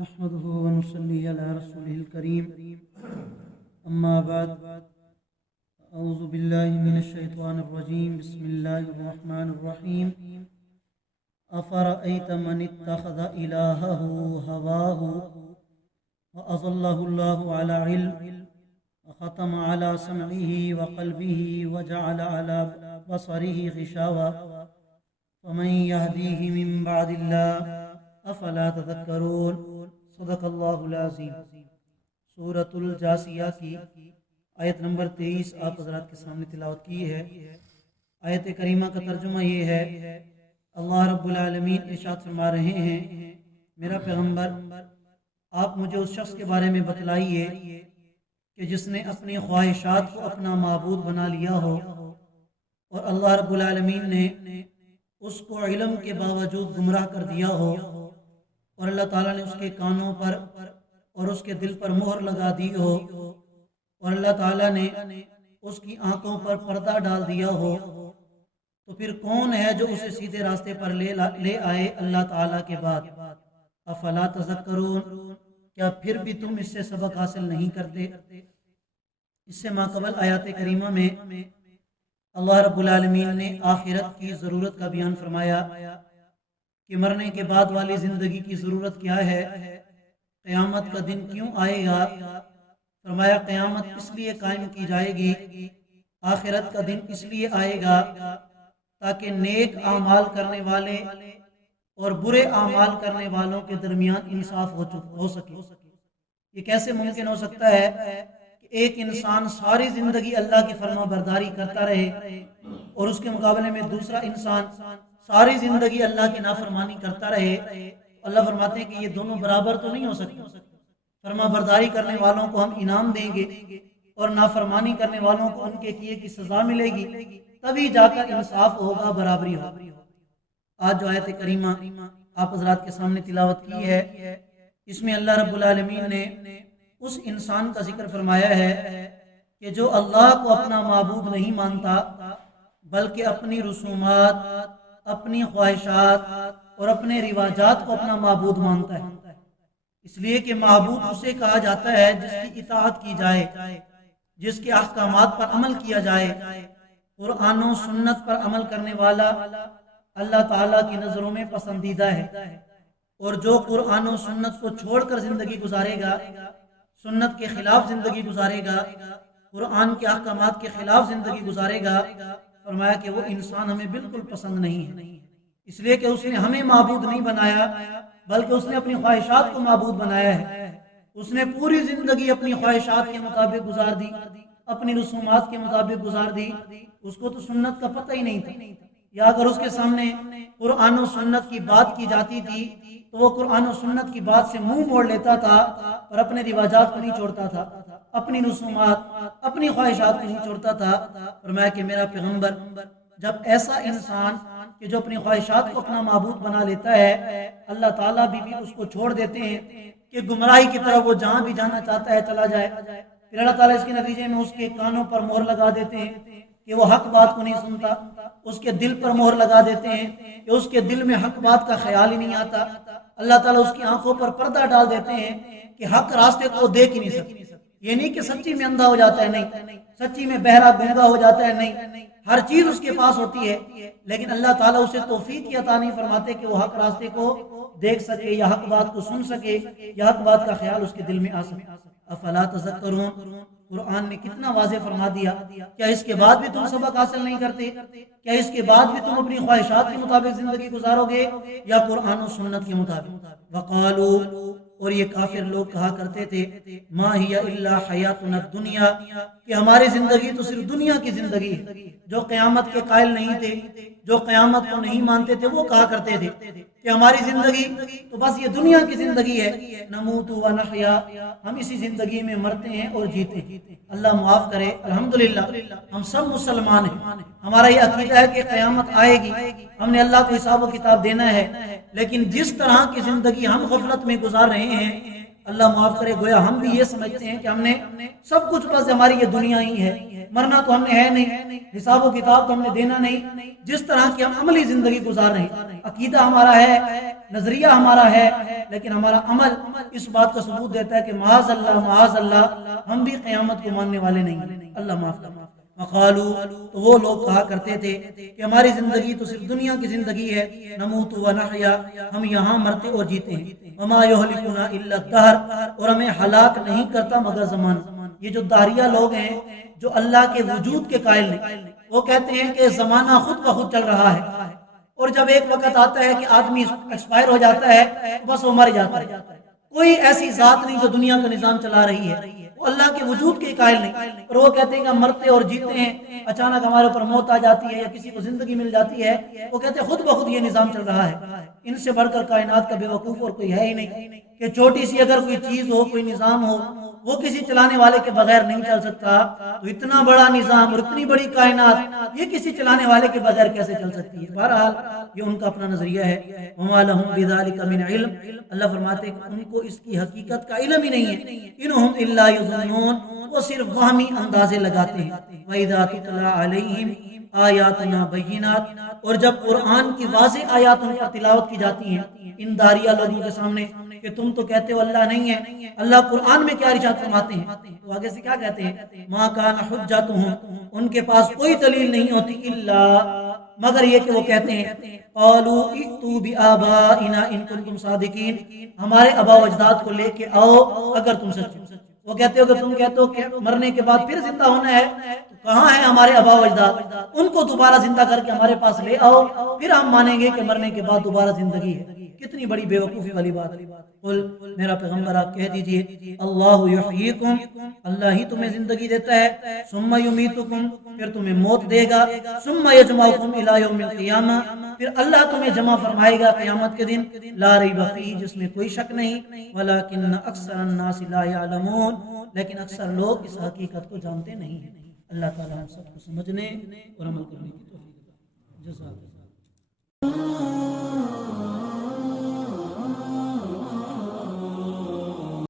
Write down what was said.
نحمده ونصلي على رسوله الكريم أما بعد أعوذ بالله من الشيطان الرجيم بسم الله الرحمن الرحيم أفرأيت من اتخذ إلهه هواه وأضله الله على علم وختم على سمعه وقلبه وجعل على بصره غشاوة فمن يهديه من بعد الله افلا تذکرون۔ صدق اللہ العظیم۔ سورۃ الجاثیہ کی آیت نمبر 23 آپ حضرات کے سامنے تلاوت کی ہے۔ آیت کریمہ کا ترجمہ یہ ہے، اللہ رب العالمین ارشاد فرما رہے ہیں، میرا پیغمبر آپ مجھے اس شخص کے بارے میں بتلائیے کہ جس نے اپنی خواہشات کو اپنا معبود بنا لیا ہو اور اللہ رب العالمین نے اس کو علم کے باوجود گمراہ کر دیا ہو، اور اللہ تعالیٰ نے اس کے کانوں پر اور اس کے دل پر مہر لگا دی ہو، اور اللہ تعالیٰ نے اس کی آنکھوں پر پردہ ڈال دیا ہو، تو پھر کون ہے جو اسے سیدھے راستے پر لے آئے اللہ تعالیٰ کے بعد؟ افلا تذکرون، کیا پھر بھی تم اس سے سبق حاصل نہیں کرتے؟ اس سے ماقبل آیات کریمہ میں اللہ رب العالمین نے آخرت کی ضرورت کا بیان فرمایا کہ مرنے کے بعد والی زندگی کی ضرورت کیا ہے، قیامت کا دن کیوں آئے گا۔ فرمایا قیامت اس لیے قائم کی جائے گی، آخرت کا دن اس لیے آئے گا تاکہ نیک اعمال کرنے والے اور برے اعمال کرنے والوں کے درمیان انصاف ہو سکے۔ یہ کیسے ممکن ہو سکتا ہے کہ ایک انسان ساری زندگی اللہ کی فرما برداری کرتا رہے اور اس کے مقابلے میں دوسرا انسان ساری زندگی اللہ کی نافرمانی کرتا رہے؟ اللہ فرماتے ہیں کہ یہ دونوں برابر تو نہیں ہو سکتے۔ فرما برداری کرنے والوں کو ہم انعام دیں گے اور نافرمانی کرنے والوں کو ان کے کیے کی سزا ملے گی، تبھی جا کر انصاف ہوگا، برابری ہوگی۔ آج جو آیت کریمہ آپ حضرات کے سامنے تلاوت کی ہے، اس میں اللہ رب العالمین نے اس انسان کا ذکر فرمایا ہے کہ جو اللہ کو اپنا معبود نہیں مانتا بلکہ اپنی رسومات، اپنی خواہشات اور اپنے رواجات کو اپنا معبود مانتا ہے۔ اس لیے کہ معبود اسے کہا جاتا ہے جس کی اطاعت کی جائے، جس کے احکامات پر عمل کیا جائے۔ قرآن و سنت پر عمل کرنے والا اللہ تعالیٰ کی نظروں میں پسندیدہ ہے، اور جو قرآن و سنت کو چھوڑ کر زندگی گزارے گا، سنت کے خلاف زندگی گزارے گا، قرآن کے احکامات کے خلاف زندگی گزارے گا، فرمایا کہ وہ انسان ہمیں بالکل پسند نہیں ہے، اس لیے کہ اس نے ہمیں معبود نہیں بنایا بلکہ اس نے اپنی خواہشات کو معبود بنایا ہے۔ اس نے پوری زندگی اپنی خواہشات کے مطابق گزار دی، اپنی رسومات کے مطابق گزار دی۔ اس کو تو سنت کا پتہ ہی نہیں تھا، یا اگر اس کے سامنے قرآن و سنت کی بات کی جاتی تھی تو وہ قرآن و سنت کی بات سے منہ موڑ لیتا تھا اور اپنے رواجات کو نہیں چھوڑتا تھا، اپنی رسومات، اپنی خواہشات کو نہیں چھوڑتا تھا۔ فرمایا کہ میرا پیغمبر جب ایسا انسان کہ جو اپنی خواہشات کو اپنا معبود بنا لیتا ہے، اللہ تعالیٰ بھی اس کو چھوڑ دیتے ہیں کہ گمراہی کی طرف وہ جہاں بھی جانا چاہتا ہے چلا جائے۔ پھر اللہ تعالیٰ اس کے نتیجے میں اس کے کانوں پر مہر لگا دیتے ہیں کہ وہ حق بات کو نہیں سنتا، اس کے دل پر مہر لگا دیتے ہیں کہ اس کے دل میں حق بات کا خیال ہی نہیں آتا۔ اللہ تعالیٰ اس کی آنکھوں پر پردہ ڈال دیتے ہیں کہ حق راستے کو دیکھ ہی نہیں سکتے۔ یہ نہیں کہ سچی میں اندھا ہو جاتا ہے، نہیں، سچی میں بہرا گونگا ہو جاتا ہے، نہیں، ہر چیز اس کے پاس ہوتی ہے، لیکن اللہ تعالیٰ اسے توفیق کی عطا نہیں فرماتے کہ وہ حق راستے کو دیکھ سکے یا حق بات کو سن سکے یا حق بات کا خیال اس کے دل میں آ سکے۔ افلا تذکرون، قرآن نے کتنا واضح فرما دیا، کیا اس کے بعد بھی تم سبق حاصل نہیں کرتے؟ کیا اس کے بعد بھی تم اپنی خواہشات کے مطابق زندگی گزارو گے یا قرآن و سنت کے مطابق؟ وقالو، اور یہ کافر لوگ کہا کرتے تھے، ما ہی الا حیاتنا الدنیا، کہ ہماری زندگی تو صرف دنیا کی زندگی ہے۔ جو قیامت کے قائل نہیں تھے، جو قیامت کو نہیں مانتے تھے، وہ کہا کرتے تھے کہ ہماری زندگی تو بس یہ دنیا کی زندگی ہے، نموت و نحیا، ہم اسی زندگی میں مرتے ہیں اور جیتے ہیں۔ اللہ معاف کرے، الحمدللہ ہم سب مسلمان ہیں، ہمارا یہ عقیدہ ہے کہ قیامت آئے گی، ہم نے اللہ کو حساب و کتاب دینا ہے، لیکن جس طرح کی زندگی ہم غفلت میں گزار رہے ہیں، اللہ معاف کرے، گویا ہم بھی یہ سمجھتے ہیں کہ ہم نے سب کچھ، بس ہماری یہ دنیا ہی ہے، مرنا تو ہم نے ہے نہیں، حساب و کتاب تو ہم نے دینا نہیں، جس طرح کی ہم عملی زندگی گزار رہے ہیں، عقیدہ ہمارا ہے، نظریہ ہمارا ہے، لیکن ہمارا عمل اس بات کا ثبوت دیتا ہے کہ معاذ اللہ ہم بھی قیامت کو ماننے والے نہیں ہیں، اللہ معاف کرے۔ وقالو، تو وہ لوگ کہا کرتے تھے کہ ہماری زندگی تو صرف دنیا کی زندگی ہے، نموت و نحیا، ہم یہاں مرتے اور جیتے ہیں، وما یہلکنا الا الدہر، اور ہمیں ہلاک نہیں کرتا مگر زمانہ۔ یہ جو دہریہ لوگ ہیں جو اللہ کے وجود کے قائل نہیں، وہ کہتے ہیں کہ زمانہ خود بخود چل رہا ہے، اور جب ایک وقت آتا ہے کہ آدمی ایکسپائر ہو جاتا ہے بس وہ مر جاتا ہے، کوئی ایسی ذات نہیں جو دنیا کا نظام چلا رہی ہے، وہ اللہ کے وجود کے قائل نہیں، اور وہ کہتے ہیں کہ ہم مرتے اور جیتے ہیں، اچانک ہمارے اوپر موت آ جاتی ہے یا کسی کو زندگی مل جاتی ہے، وہ کہتے ہیں خود بخود یہ نظام چل رہا ہے۔ ان سے بڑھ کر کائنات کا بے وقوف اور کوئی ہے ہی نہیں کہ چھوٹی سی اگر کوئی چیز ہو، کوئی نظام ہو، وہ کسی چلانے والے کے بغیر نہیں چل سکتا، تو اتنا بڑا نظام اور اتنی بڑی کائنات یہ کسی چلانے والے کے بغیر کیسے چل سکتی ہے؟ بہرحال یہ ان کا اپنا نظریہ ہے۔ وما لهم بذلك من علم، اللہ فرماتے ہیں کہ ان کو اس کی حقیقت کا علم ہی نہیں ہے، انہم الا یظنون، وہ صرف وہمی اندازے لگاتے ہیں۔ وَإِذَا تُتْلَى عَلَيْهِمْ آیاتنا بینات، اور جب قرآن کی واضح آیات ان پر تلاوت کی جاتی ہیں ان داریہ لوگوں کے سامنے کہ تم تو کہتے ہو اللہ نہیں ہے، اللہ قرآن میں کیا ارشاد فرماتے ہیں، تو آگے سے کیا کہتے ہیں، ما کان حجتہم، ان کے پاس کوئی دلیل نہیں ہوتی الا، مگر یہ کہ وہ کہتے ہیں قالوا ائتوا بآبائنا ان کنتم صادقین، ہمارے آبا و اجداد کو لے کے آؤ اگر تم سچ ہو۔ وہ کہتے ہو کہ تم کہتے ہو کہ مرنے کے بعد پھر زندہ ہونا ہے، تو کہاں ہیں ہمارے آبا و اجداد، ان کو دوبارہ زندہ کر کے ہمارے پاس لے آؤ، پھر ہم مانیں گے کہ مرنے کے بعد دوبارہ زندگی ہے۔ کتنی بڑی بے وقوفی والی بات ہے۔ قل، میرا پیغمبر آپ کہہ دیجئے، اللہ یحییکم، اللہ ہی تمہیں زندگی دیتا ہے، ثم یمیتکم، پھر تمہیں موت دے گا، ثم یجمعکم الی یوم القیامہ، پھر اللہ تمہیں جمع فرمائے گا قیامت کے دن، لا ریب فیہ، جس میں کوئی شک نہیں، ولکن اکثر الناس لا یعلمون، لیکن اکثر لوگ اس حقیقت کو جانتے نہیں ہیں۔ اللہ تعالی ہم سب کو سمجھنے اور عمل کرنے کی توفیق دے۔ جزاک اللہ۔